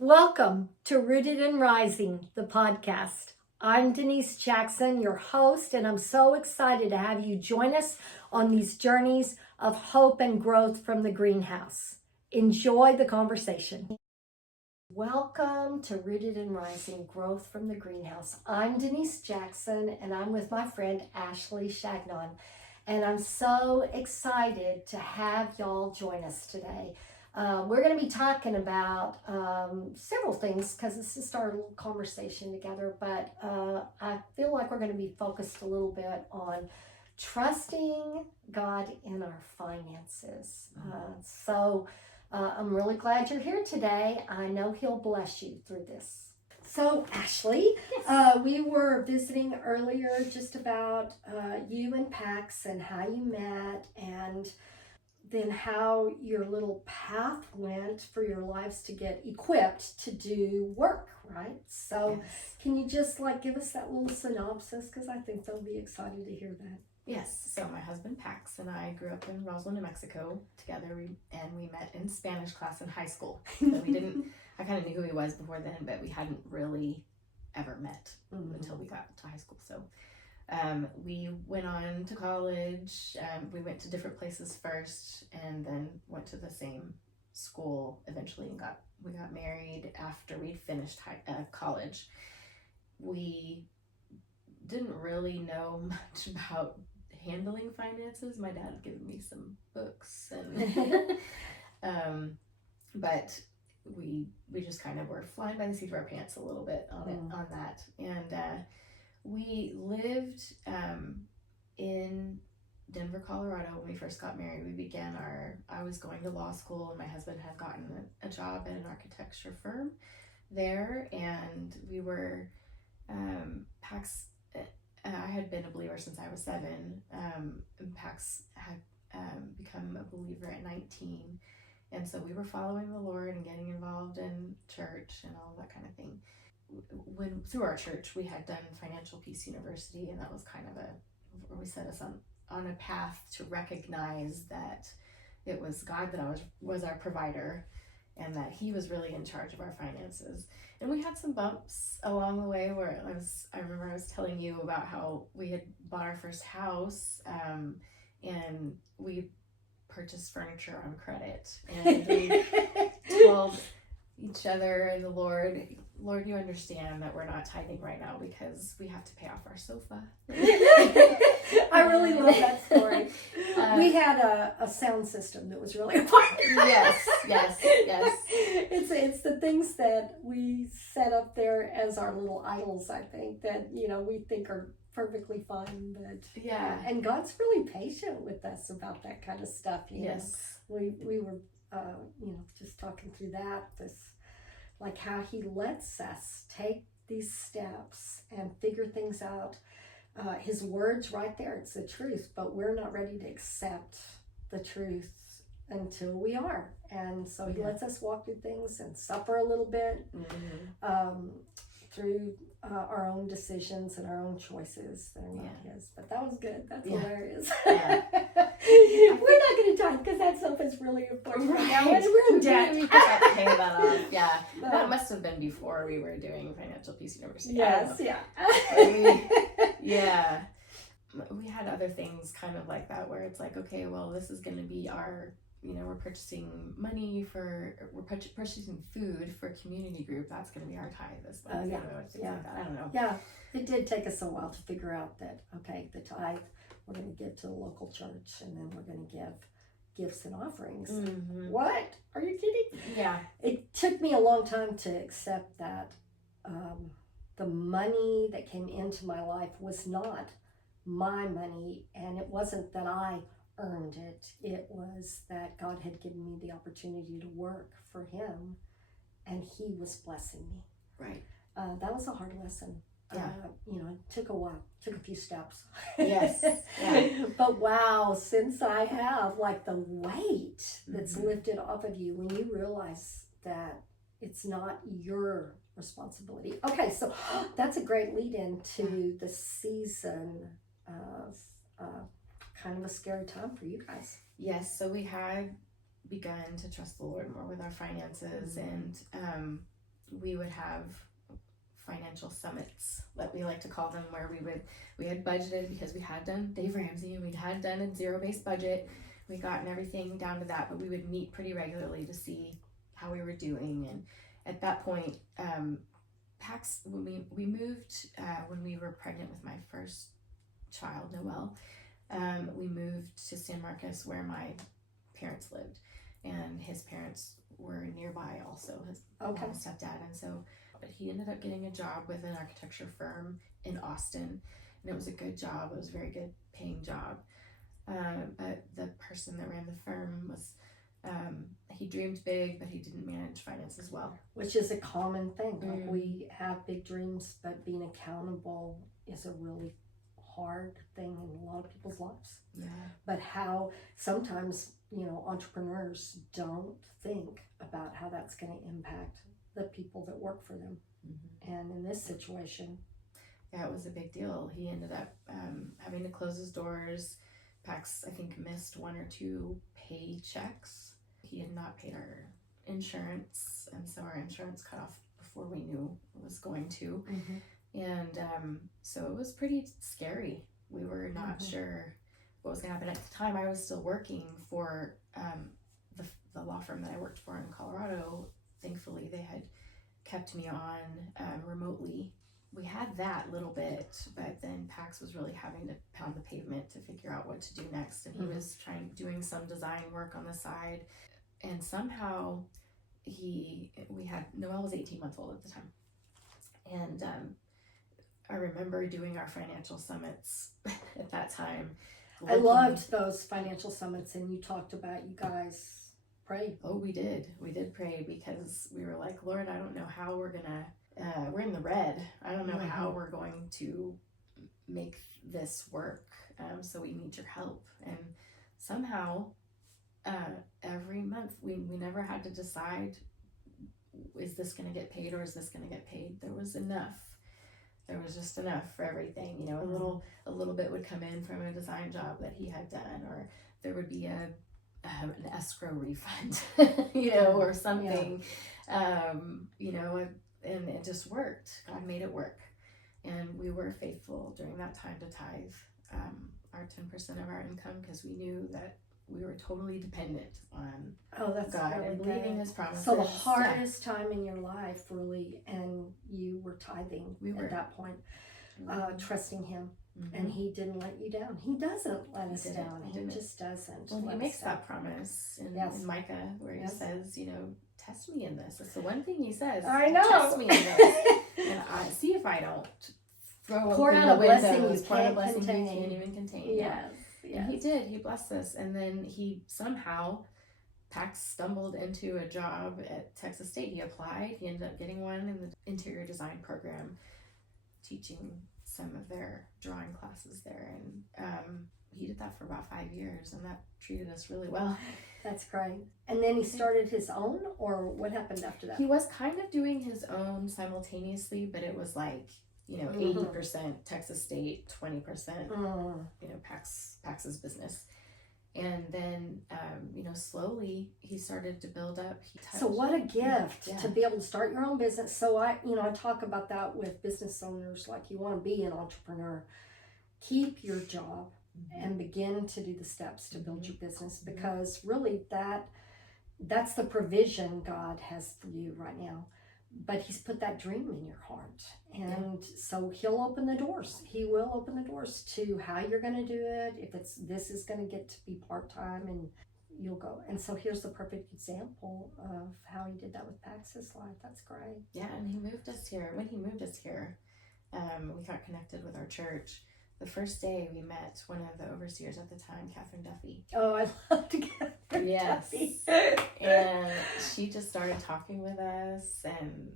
Welcome to Rooted and Rising, the podcast. I'm Denise Jackson, your host, and I'm so excited to have you join us on these journeys of hope and growth from the greenhouse. Enjoy the conversation. Welcome to Rooted and Rising, Growth from the Greenhouse. I'm Denise Jackson, and I'm with my friend Ashley Chagnon, and I'm so excited to have y'all join us today. We're going to be talking about several things because it's just our little conversation together, but I feel like we're going to be focused a little bit on trusting God in our finances. I'm really glad you're here today. I know He'll bless you through this. So, Ashley, Yes. we were visiting earlier just about you and Pax and how you met and then how your little path went for your lives to get equipped to do work, right? So Yes. can you just give us that little synopsis? Because I think they'll be excited to hear that. Yes. So my husband Pax and I grew up in Roswell, New Mexico together, and we met in Spanish class in high school. So we didn't. I kind of knew who he was before then, but we hadn't really ever met until we got to high school. So we went on to college. We went to different places first, and then went to the same school eventually, and we got married after we'd finished college. We didn't really know much about handling finances. My dad had given me some books, and but we just kind of were flying by the seat of our pants a little bit on that, and we lived in Denver, Colorado when we first got married. I was going to law school, and my husband had gotten a job at an architecture firm there, and we were Pax. I had been a believer since I was 7. And Pax had become a believer at 19, and so we were following the Lord and getting involved in church and all that kind of thing. When through our church, we had done Financial Peace University, and that was kind of where we set us on a path to recognize that it was God that was our provider, and that He was really in charge of our finances. And we had some bumps along the way where I remember I was telling you about how we had bought our first house, and we purchased furniture on credit, and we told each other and the Lord, you understand that we're not tithing right now because we have to pay off our sofa. I really love that story. We had a sound system that was really important. Yes. It's the things that we set up there as our little idols, I think, that we think are perfectly fine, but and God's really patient with us about that kind of stuff. Yes. We were just talking through this, like how He lets us take these steps and figure things out. His word's right there, it's the truth, but we're not ready to accept the truth until we are. And so He lets us walk through things and suffer a little bit through our own decisions and our own choices that are not His. But that was good. That's hilarious. Yeah. We're not going to talk because that stuff is really important right now. And we're in debt. We have to pay that off. Yeah. That must have been before we were doing Financial Peace University. Yes, yeah. We had other things kind of like that where it's like, okay, well, this is going to be our, we're purchasing purchasing food for community group. That's going to be our tithe this month. Like that. I don't know. Yeah, it did take us a while to figure out that, okay, the tithe we're going to give to the local church, and then we're going to give gifts and offerings. Mm-hmm. What? Are you kidding? Yeah. It took me a long time to accept that the money that came into my life was not my money, and it wasn't that I earned it. It was that God had given me the opportunity to work for Him, and He was blessing me. Right. That was a hard lesson. Yeah. It took a while, took a few steps. Yes. Yeah. But wow, since I have the weight that's lifted off of you when you realize that it's not your responsibility. Okay, so that's a great lead into the season of kind of a scary time for you guys. Yes, so we had begun to trust the Lord more with our finances, and we would have financial summits, that we like to call them, where we had budgeted, because we had done Dave Ramsey and we had done a zero-based budget. We gotten everything down to that, but we would meet pretty regularly to see how we were doing. And at that point, Pax, when we moved, when we were pregnant with my first child, Noelle, we moved to San Marcos, where my parents lived, and his parents were nearby also, his mom and stepdad. And so, but he ended up getting a job with an architecture firm in Austin, and it was a good job. It was a very good paying job. But the person that ran the firm was, he dreamed big, but he didn't manage finances well. Which is a common thing. Like, we have big dreams, but being accountable is a really hard thing in a lot of people's lives. Yeah. But how sometimes, entrepreneurs don't think about how that's going to impact the people that work for them. And in this situation, yeah, it was a big deal. He ended up having to close his doors. Pax, I think, missed 1 or 2 paychecks. He had not paid our insurance, and so our insurance cut off before we knew it was going to. And so it was pretty scary. We were not sure what was going to happen. At the time, I was still working for the law firm that I worked for in Colorado. Thankfully, they had kept me on remotely. We had that little bit, but then Pax was really having to pound the pavement to figure out what to do next. And he was doing some design work on the side. And somehow Noelle was 18 months old at the time. And I remember doing our financial summits at that time. I loved those financial summits, and you talked about you guys prayed. Oh, we did. We did pray, because we were like, Lord, I don't know how we're we're in the red. I don't know how we're going to make this work. So we need your help. And somehow, every month, we never had to decide, is this going to get paid or is this going to get paid? There was enough. There was just enough for everything. A little bit would come in from a design job that he had done, or there would be an escrow refund, or something, and it just worked. God made it work. And we were faithful during that time to tithe our 10% of our income, because we knew that we were totally dependent on God really and believing His promises. So the hardest time in your life, really, and you were tithing at that point, trusting Him, and He didn't let you down. He doesn't let us down. He just doesn't. Well, He makes that promise in Micah, where He says, test me in this. That's the one thing He says. I know. Test me in this, and I see if I don't pour out a blessing you can't even contain. Yes. And He did. He blessed us, and then He somehow, Pax stumbled into a job at Texas State. He applied. He ended up getting one in the interior design program, teaching some of their drawing classes there. And he did that for about 5 years, and that treated us really well. That's great. And then he started his own, or what happened after that? He was kind of doing his own simultaneously, but it was like, 80% Texas State, 20%, Pax's business. And then, slowly he started to build up. So what a gift to be able to start your own business. So I talk about that with business owners, like, you want to be an entrepreneur. Keep your job and begin to do the steps to build your business, because really that's the provision God has for you right now. But He's put that dream in your heart, and so He'll open the doors. He will open the doors to how you're going to do it. If this is going to get to be part-time, and you'll go. And so here's the perfect example of how He did that with Pax's life. That's great. Yeah, and He moved us here. When He moved us here, we got connected with our church. The first day we met one of the overseers at the time, Catherine Duffy. Oh, I love to get Duffy. And she just started talking with us, and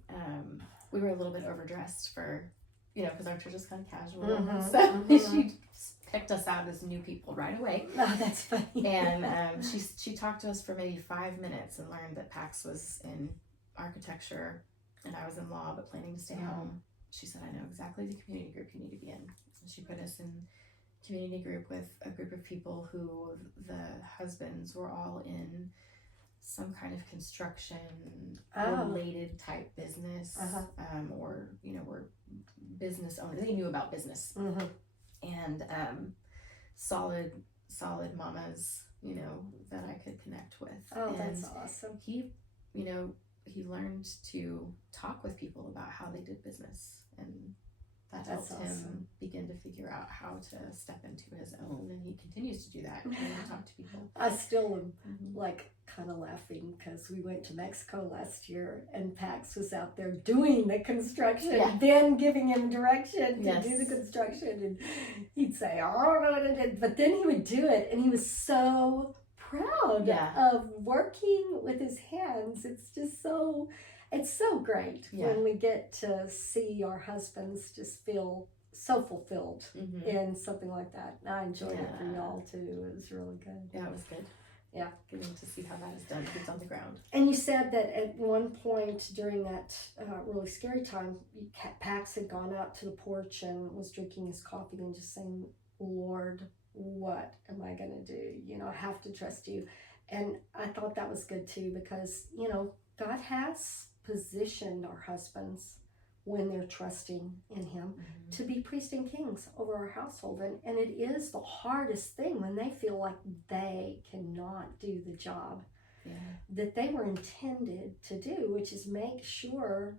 we were a little bit overdressed for, because our church is kind of casual. She picked us out as new people right away. Oh, that's funny. And she talked to us for maybe 5 minutes and learned that Pax was in architecture and I was in law, but planning to stay home. She said, I know exactly the community group you need to be in. So she put us in community group with a group of people who the husbands were all in some kind of construction Oh. related type business, or were business owners. They knew about business, and solid mamas, that I could connect with. Oh, and that's awesome. He learned to talk with people about how they did business, and that That's helped awesome. him begin to figure out how to step into his own, and he continues to do that, to talk to people. I still am like kind of laughing because we went to Mexico last year and Pax was out there doing the construction, then giving him direction to do the construction, and he'd say, oh, but then he would do it, and he was so proud of working with his hands. It's just so, it's so great when we get to see our husbands just feel so fulfilled in something like that. And I enjoyed it for y'all too. It was really good. Yeah, it was good. Yeah, getting to see how that is done, boots on the ground. And you said that at one point during that really scary time, Pax had gone out to the porch and was drinking his coffee and just saying, Lord, what am I going to do? I have to trust you. And I thought that was good too, because, God has positioned our husbands when they're trusting in him to be priests and kings over our household. And it is the hardest thing when they feel like they cannot do the job that they were intended to do, which is make sure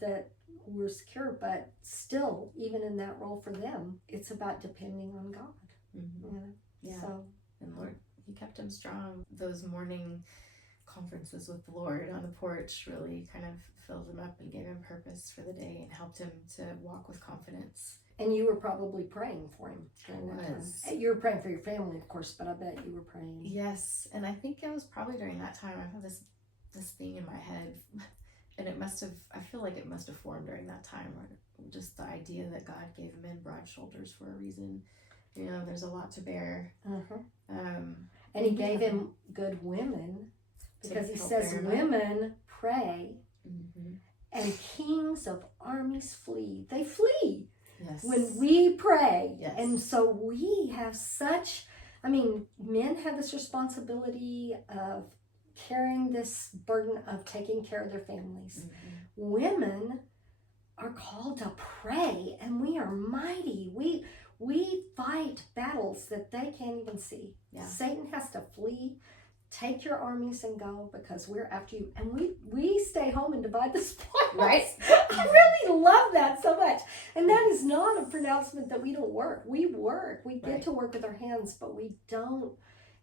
that we're secure. But still, even in that role for them, it's about depending on God. So, and Lord, he kept him strong. Those morning conferences with the Lord on the porch really kind of filled him up and gave him purpose for the day and helped him to walk with confidence. And you were probably praying for him during that time. You were praying for your family, of course, but I bet you were praying. Yes, and I think it was probably during that time I had this thing in my head, and I feel like it must have formed during that time, or just the idea that God gave men broad shoulders for a reason. There's a lot to bear. And he gave him good women, because he says women pray and kings of armies flee. They flee when we pray. And so we have men have this responsibility of carrying this burden of taking care of their families. Women are called to pray, and we are mighty. We fight battles that they can't even see. Satan has to flee. Take your armies and go, because we're after you. And we stay home and divide the spoils. Right? I really love that so much. And that is not a pronouncement that we don't work. We work. We get to work with our hands, but we don't.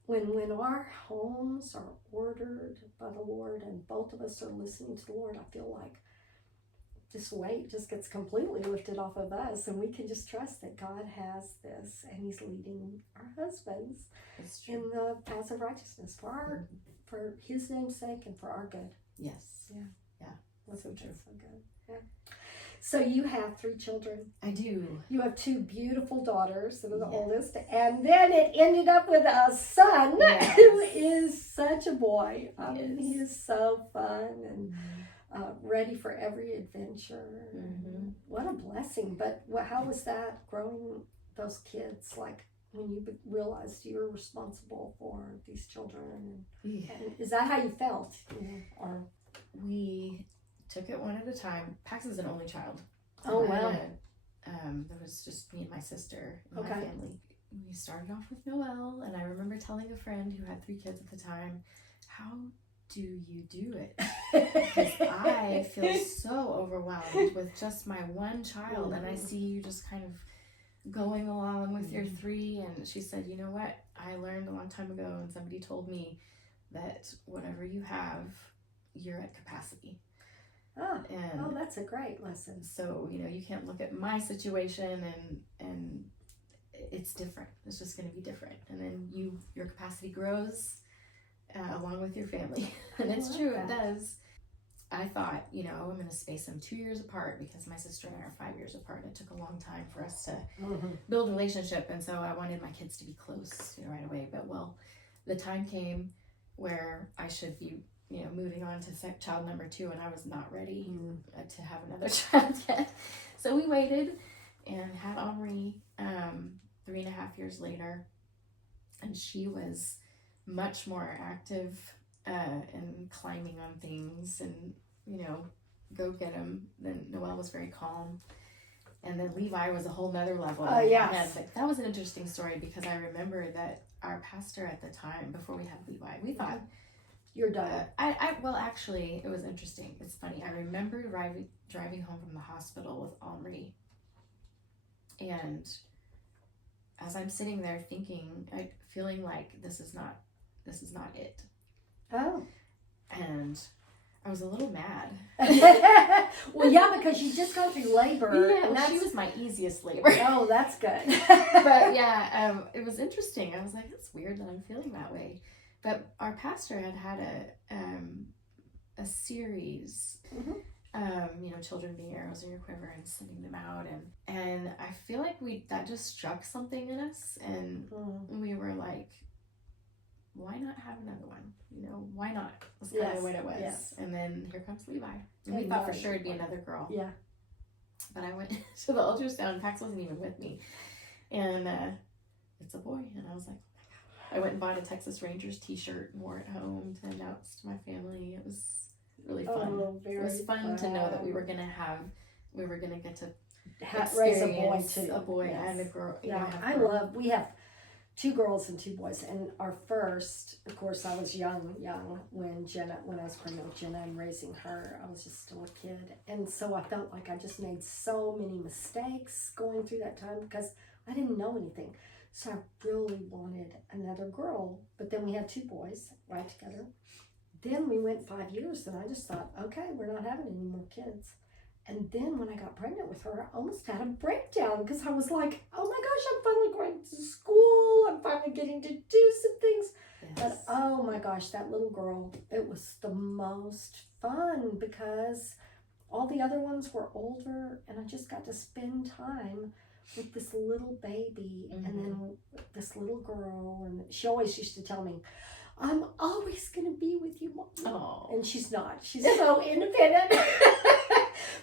When our homes are ordered by the Lord and both of us are listening to the Lord, I feel like this weight just gets completely lifted off of us, and we can just trust that God has this, and he's leading our husbands in the paths of righteousness for his name's sake and for our good. Yes. Yeah. That's so true. So good. Yeah. So you have 3 children. I do. You have 2 beautiful daughters that are the oldest, and then it ended up with a son who is such a boy. I mean, he is so fun and ready for every adventure. What a blessing. But how was that, growing those kids, like when you realized you were responsible for these children? And is that how you felt? Or we took it one at a time. Pax is an only child. Oh, wow. There was just me and my sister in my family. We started off with Noelle, and I remember telling a friend who had 3 kids at the time, how do you do it? Because I feel so overwhelmed with just my one child, and I see you just kind of going along with your 3. And she said, you know what, I learned a long time ago, and somebody told me that whatever you have, you're at capacity. And that's a great lesson. So you can't look at my situation and it's different. It's just going to be different, and then your capacity grows along with your family. And it's true, it does. I thought, I'm going to space them 2 years apart, because my sister and I are 5 years apart. It took a long time for us to build a relationship, and so I wanted my kids to be close right away. But the time came where I should be moving on to child number 2, and I was not ready to have another child yet. So we waited and had Henri 3.5 years later, and she was much more active and climbing on things and, go get him. Then Noelle was very calm. And then Levi was a whole nother level. Yes. But that was an interesting story because I remember that our pastor at the time, before we had Levi, we thought, you're done. Well, actually, it was interesting. It's funny. I remember driving home from the hospital with Omri. And as I'm sitting there thinking, feeling like this is not it. Oh. And I was a little mad. Well, yeah, because you just got through labor. Yeah, and she was my easiest labor. Oh, that's good. But yeah, it was interesting. I was like, it's weird that I'm feeling that way. But our pastor had a series, children being arrows in your quiver and sending them out, and I feel like that just struck something in us, and we were like, why not have another one? Why not? That's kind of what it was. Yes. And then here comes Levi. And we thought for sure it'd be another girl. Yeah. But I went to the ultrasound. Pax wasn't even with me, and it's a boy. And I was like, I went and bought a Texas Rangers t-shirt and wore it home to announce to my family. It was really fun. Oh, it was fun to know that we were gonna get to raise a boy too. A boy and a girl. Yeah, we have 2 girls and 2 boys. And our first, of course, I was young when I was pregnant with Jenna and raising her. I was just still a kid. And so I felt like I just made so many mistakes going through that time because I didn't know anything. So I really wanted another girl, but then we had 2 boys right together. Then we went 5 years, and I just thought, okay, we're not having any more kids. And then when I got pregnant with her, I almost had a breakdown because I was like, oh my gosh, I'm finally going to school. I'm finally getting to do some things. Yes. But oh my gosh, that little girl, it was the most fun because all the other ones were older, and I just got to spend time with this little baby and then this little girl. And she always used to tell me, I'm always going to be with you, Mom. Oh. And she's not. She's so independent.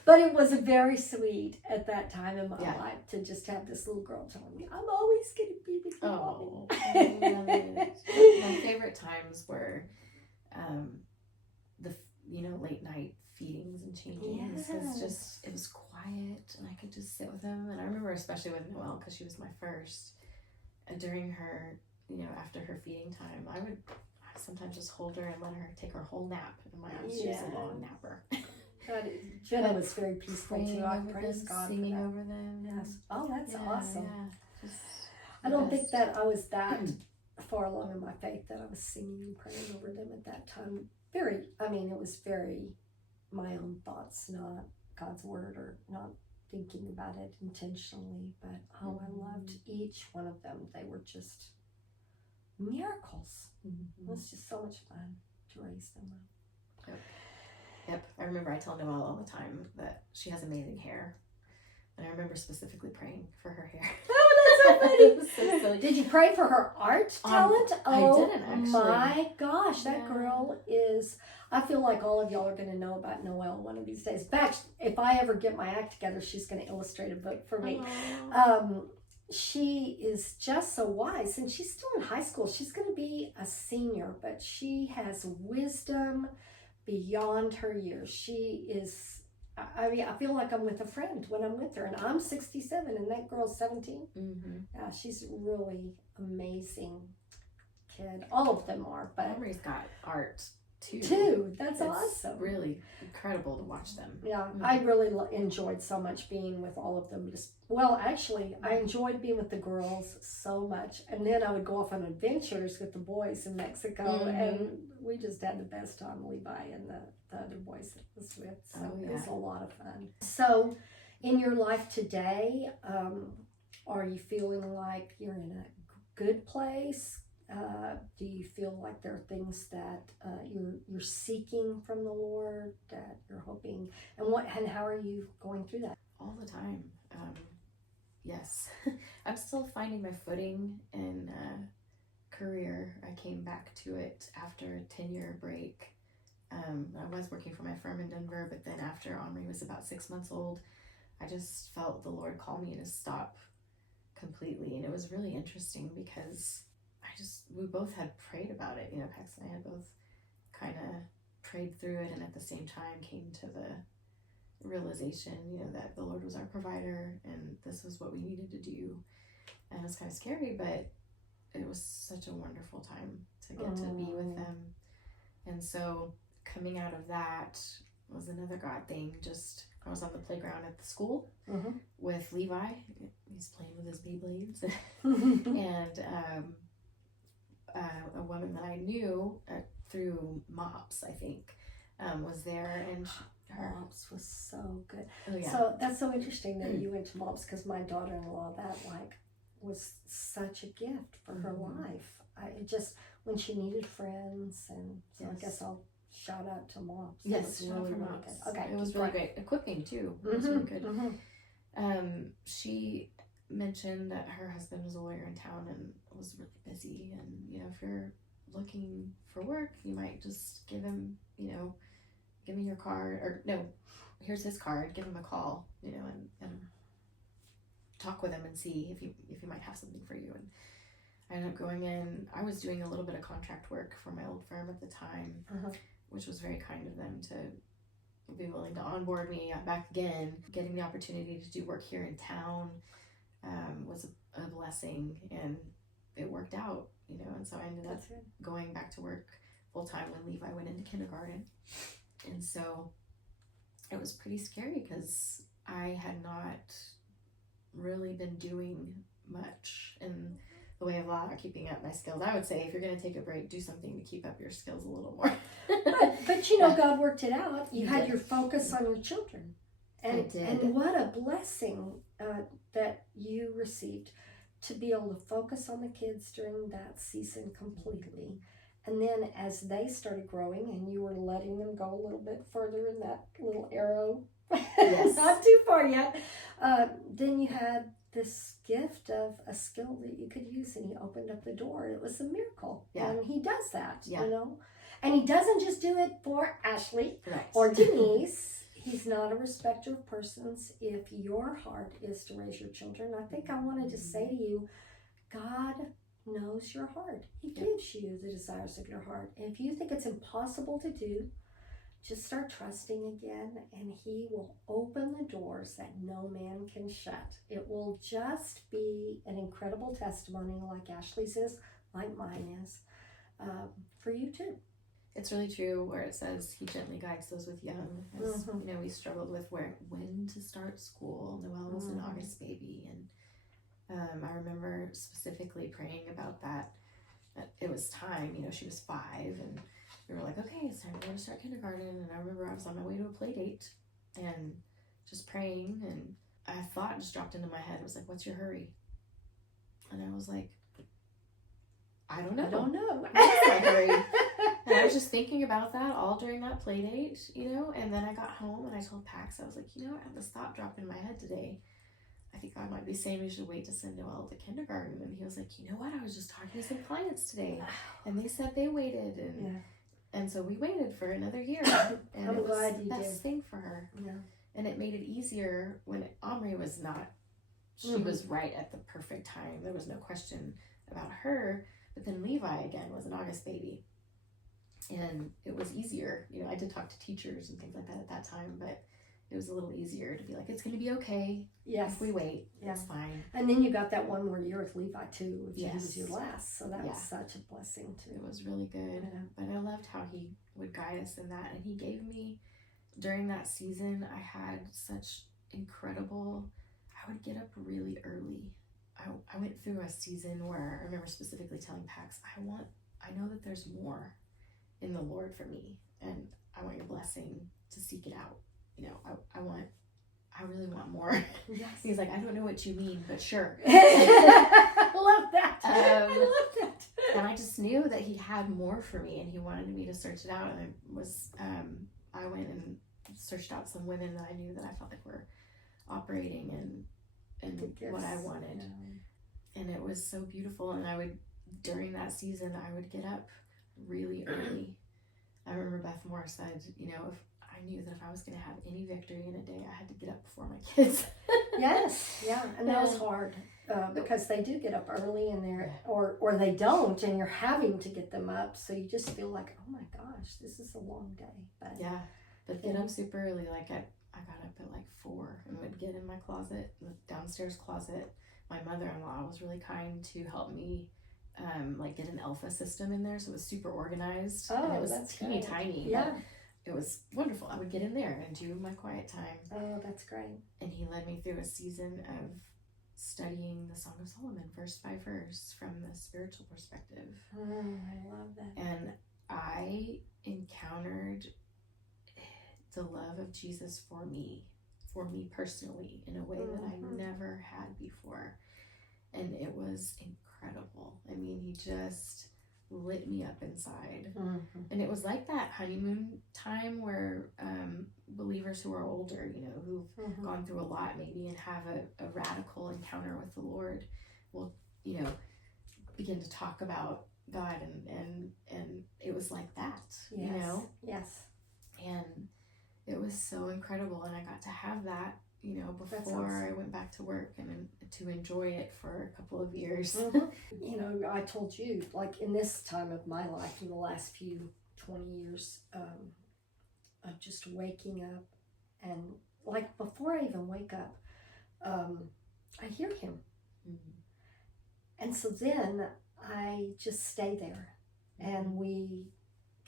But it was very sweet at that time in my life to just have this little girl telling me, I'm always going to be with you, Mommy. I love it. My favorite times were the late night feedings and changing. Yes. It was quiet, and I could just sit with them. And I remember especially with Noelle, because she was my first, during her, after her feeding time, I would sometimes just hold her and let her take her whole nap in my arms. She was a long napper. Jenna was very peaceful too. I praise God singing for that. over them. Yes. Oh, that's awesome. Yeah. I don't think that I was that far along in my faith that I was singing and praying over them at that time. It was very my own thoughts, not God's word, or not thinking about it intentionally. But I loved each one of them. They were just miracles. It was just so much fun to raise them up. Yep. I remember I tell Noelle all the time that she has amazing hair. And I remember specifically praying for her hair. Oh, that's so funny. It was so silly. Did you pray for her art talent? I didn't, actually. My gosh, that girl is... I feel like all of y'all are going to know about Noelle one of these days. In fact, if I ever get my act together, she's going to illustrate a book for me. She is just so wise, and she's still in high school. She's going to be a senior, but she has wisdom beyond her years. She is... I feel like I'm with a friend when I'm with her, and I'm 67 and that girl's 17. Yeah, she's really amazing kid. All of them are, but Omri's got art too. That's awesome. Really incredible to watch them. Yeah, I really enjoyed so much being with all of them. Actually, I enjoyed being with the girls so much, and then I would go off on adventures with the boys in Mexico, and we just had the best time. Levi and the other boys that I was with, so it was a lot of fun. So, in your life today, are you feeling like you're in a good place? Do you feel like there are things that you're seeking from the Lord, that you're hoping, and how are you going through that? All the time. Yes. I'm still finding my footing in career. I came back to it after a 10-year break. I was working for my firm in Denver, but then after Omri was about 6 months old, I just felt the Lord call me to stop completely. And it was really interesting because we both had prayed about it. Pax and I had both kind of prayed through it, and at the same time came to the realization, that the Lord was our provider and this was what we needed to do. And it was kind of scary, but it was such a wonderful time to get to be with them. And so coming out of that was another God thing. Just, I was on the playground at the school with Levi. He's playing with his Beyblades. And a woman that I knew through MOPS, I think, was there. And MOPS was so good. Oh, yeah. So that's so interesting that you went to MOPS, because my daughter-in-law, that was such a gift for her life. It just, when she needed friends, and so I guess I'll shout out to MOPS. Yes, really, really good. Okay, it was really great. Equipping too. It was really good. She mentioned that her husband was a lawyer in town and was really busy, and if you're looking for work, you might just give him, give me your card, or no, here's his card, give him a call, and talk with him and see if he might have something for you. And I ended up going in. I was doing a little bit of contract work for my old firm at the time, which was very kind of them to be willing to onboard me back again. Getting the opportunity to do work here in town was a blessing, and it worked out, and so I ended up going back to work full time when Levi went into kindergarten. And so it was pretty scary because I had not really been doing much in the way of keeping up my skills. I would say if you're going to take a break, do something to keep up your skills a little more. but God worked it out. You had your focus on your children. And what a blessing that you received to be able to focus on the kids during that season completely. And then as they started growing and you were letting them go a little bit further in that little arrow, not too far yet, then you had this gift of a skill that you could use, and he opened up the door. It was a miracle. And he does that, And he doesn't just do it for Ashley or Denise. He's not a respecter of persons. If your heart is to raise your children, I think I wanted to say to you, God knows your heart. He gives you the desires of your heart. And if you think it's impossible to do, just start trusting again, and he will open the doors that no man can shut. It will just be an incredible testimony, like Ashley's is, like mine is, for you too. It's really true where it says he gently guides those with young. As, we struggled with when to start school. Noelle was an August baby, and I remember specifically praying about that. It was time, she was 5, and we were like, okay, it's time for her to start kindergarten. And I remember I was on my way to a play date and just praying, and a thought just dropped into my head. It was like, what's your hurry? And I was like, I don't know. What is my hurry? And I was just thinking about that all during that play date, and then I got home and I told Pax, I was like, I had this thought drop in my head today. I think God might be saying we should wait to send Noelle to kindergarten. And he was like, you know what? I was just talking to some clients today, and they said they waited. And so we waited for another year. And I'm it was glad the you best did. thing for her. Yeah. And it made it easier when Omri was not. She was right at the perfect time. There was no question about her. But then Levi, again, was an August baby. And it was easier. I did talk to teachers and things like that at that time, but it was a little easier to be like, it's going to be okay if we wait. It's fine. And then you got that 1 more year with Levi too, which was your last. So that was such a blessing too. It was really good. Yeah. But I loved how he would guide us in that. And he gave me, during that season, I had such incredible, I would get up really early. I went through a season where I remember specifically telling Pax, I know that there's more in the Lord for me, and I want your blessing to seek it out. I really want more. Yes. He's like, I don't know what you mean, but sure. I love that. I love that. And I just knew that he had more for me, and he wanted me to search it out. And I went and searched out some women that I knew that I felt like were operating in what I wanted. Yeah. And it was so beautiful. And during that season, I would get up really early. I remember Beth Moore said, if I knew that if I was going to have any victory in a day, I had to get up before my kids. Yes, yeah, and that was hard. because they do get up early and or they don't, and you're having to get them up. So you just feel like, oh my gosh, this is a long day. But yeah, but get up super early. Like I got up at like 4 and would get in my closet, the downstairs closet. My mother-in-law was really kind to help me like get an alpha system in there, so it was super organized. Oh, and it was that's teeny great. tiny. Yeah. It was wonderful. I would get in there and do my quiet time. Oh, that's great. And he led me through a season of studying the Song of Solomon, verse by verse, from the spiritual perspective. Oh, I love that. And I encountered the love of Jesus for me personally, in a way that I never had before. And it was incredible. I mean, he just lit me up inside. And it was like that honeymoon time where believers who are older, you know, who've gone through a lot maybe and have a radical encounter with the Lord will, you know, begin to talk about God, and it was like that. Yes. You know. Yes. And it was so incredible, and I got to have that, you know, before awesome. I went back to work, and to enjoy it for a couple of years. You know, I told you, like in this time of my life, in the last 20 years, of just waking up, and like before I even wake up, I hear him. And so then I just stay there, and we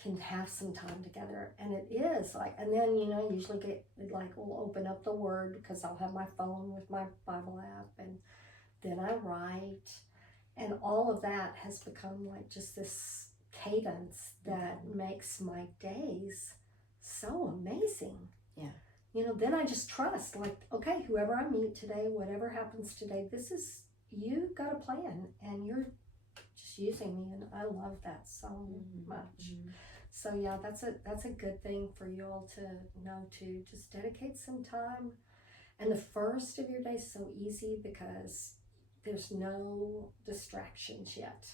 can have some time together. And it is like, and then, you know, usually we'll open up the Word, because I'll have my phone with my Bible app, and then I write, and all of that has become like just this cadence that makes my days so amazing. Yeah. You know, then I just trust, like, okay, whoever I meet today, whatever happens today, you got a plan, and you're just using me, and I love that so much. So yeah, that's a good thing for you all to know, to just dedicate some time. And the first of your day is so easy because there's no distractions yet.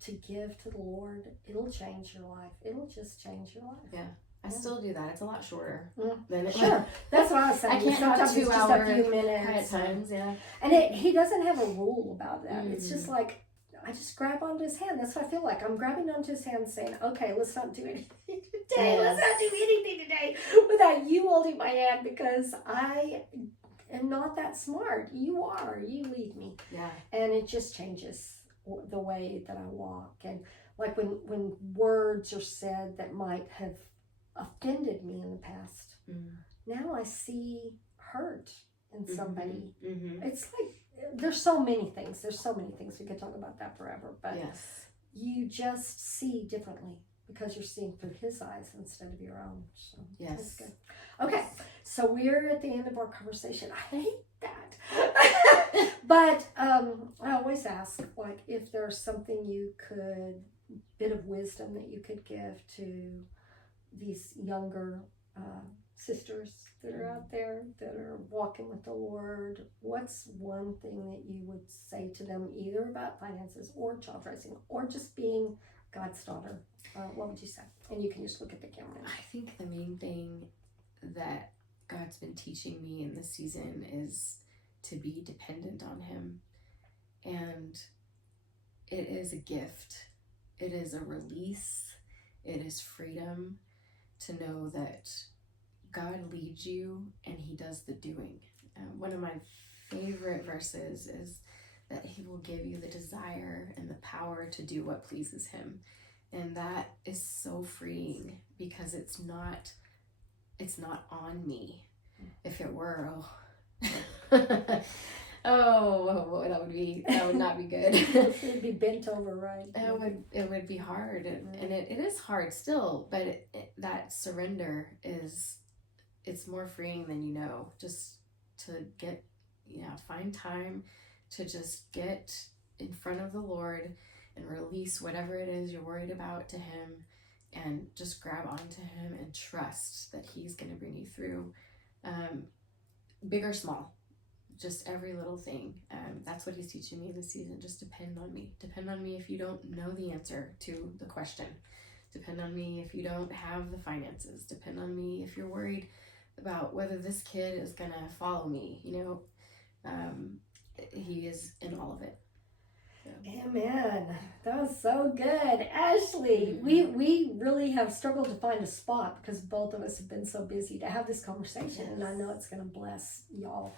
To give to the Lord, it'll change your life. It'll just change your life. Yeah. I still do that. It's a lot shorter than it. Sure, that's what I was saying. I can't Sometimes have 2 it's just hour a few minutes. quiet times. Yeah. And he doesn't have a rule about that. It's just like, I just grab onto his hand. That's what I feel like. I'm grabbing onto his hand saying, okay, let's not do anything today. Let's not do anything today without you holding my hand, because I am not that smart. You are. You lead me. Yeah. And it just changes the way that I walk. And like when words are said that might have offended me in the past, now I see hurt in somebody. It's like, there's so many things we could talk about that forever, but yes, you just see differently because you're seeing through his eyes instead of your own. So yes, that's good. Okay, so we're at the end of our conversation. I hate that. But I always ask, like, if there's something bit of wisdom that you could give to these younger sisters that are out there that are walking with the Lord. What's one thing that you would say to them, either about finances or child raising or just being God's daughter? What would you say? And you can just look at the camera. I think the main thing that God's been teaching me in this season is to be dependent on him. And it is a gift. It is a release. It is freedom to know that God leads you and he does the doing. One of my favorite verses is that he will give you the desire and the power to do what pleases him. And that is so freeing, because it's not on me. If it were, that would not be good. It'd be bent over, right? It would be hard, and it is hard still, but that surrender it's more freeing than just to get, find time to just get in front of the Lord and release whatever it is you're worried about to him, and just grab onto him and trust that he's going to bring you through, big or small, just every little thing. That's what he's teaching me this season. Just depend on me. Depend on me if you don't know the answer to the question. Depend on me if you don't have the finances. Depend on me if you're worried about whether this kid is gonna follow me. He is in all of it. So. Amen. That was so good. Ashley, we really have struggled to find a spot because both of us have been so busy to have this conversation, and I know it's going to bless y'all.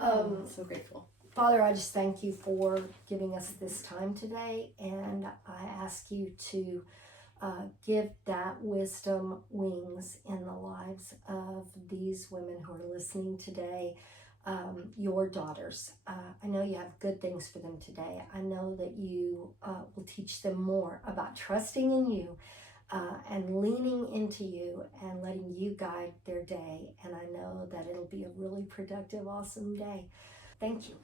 I'm so grateful. Father, I just thank you for giving us this time today, and I ask you to give that wisdom wings in the lives of these women who are listening today, your daughters. I know you have good things for them today. I know that you will teach them more about trusting in you and leaning into you and letting you guide their day. And I know that it'll be a really productive, awesome day. Thank you.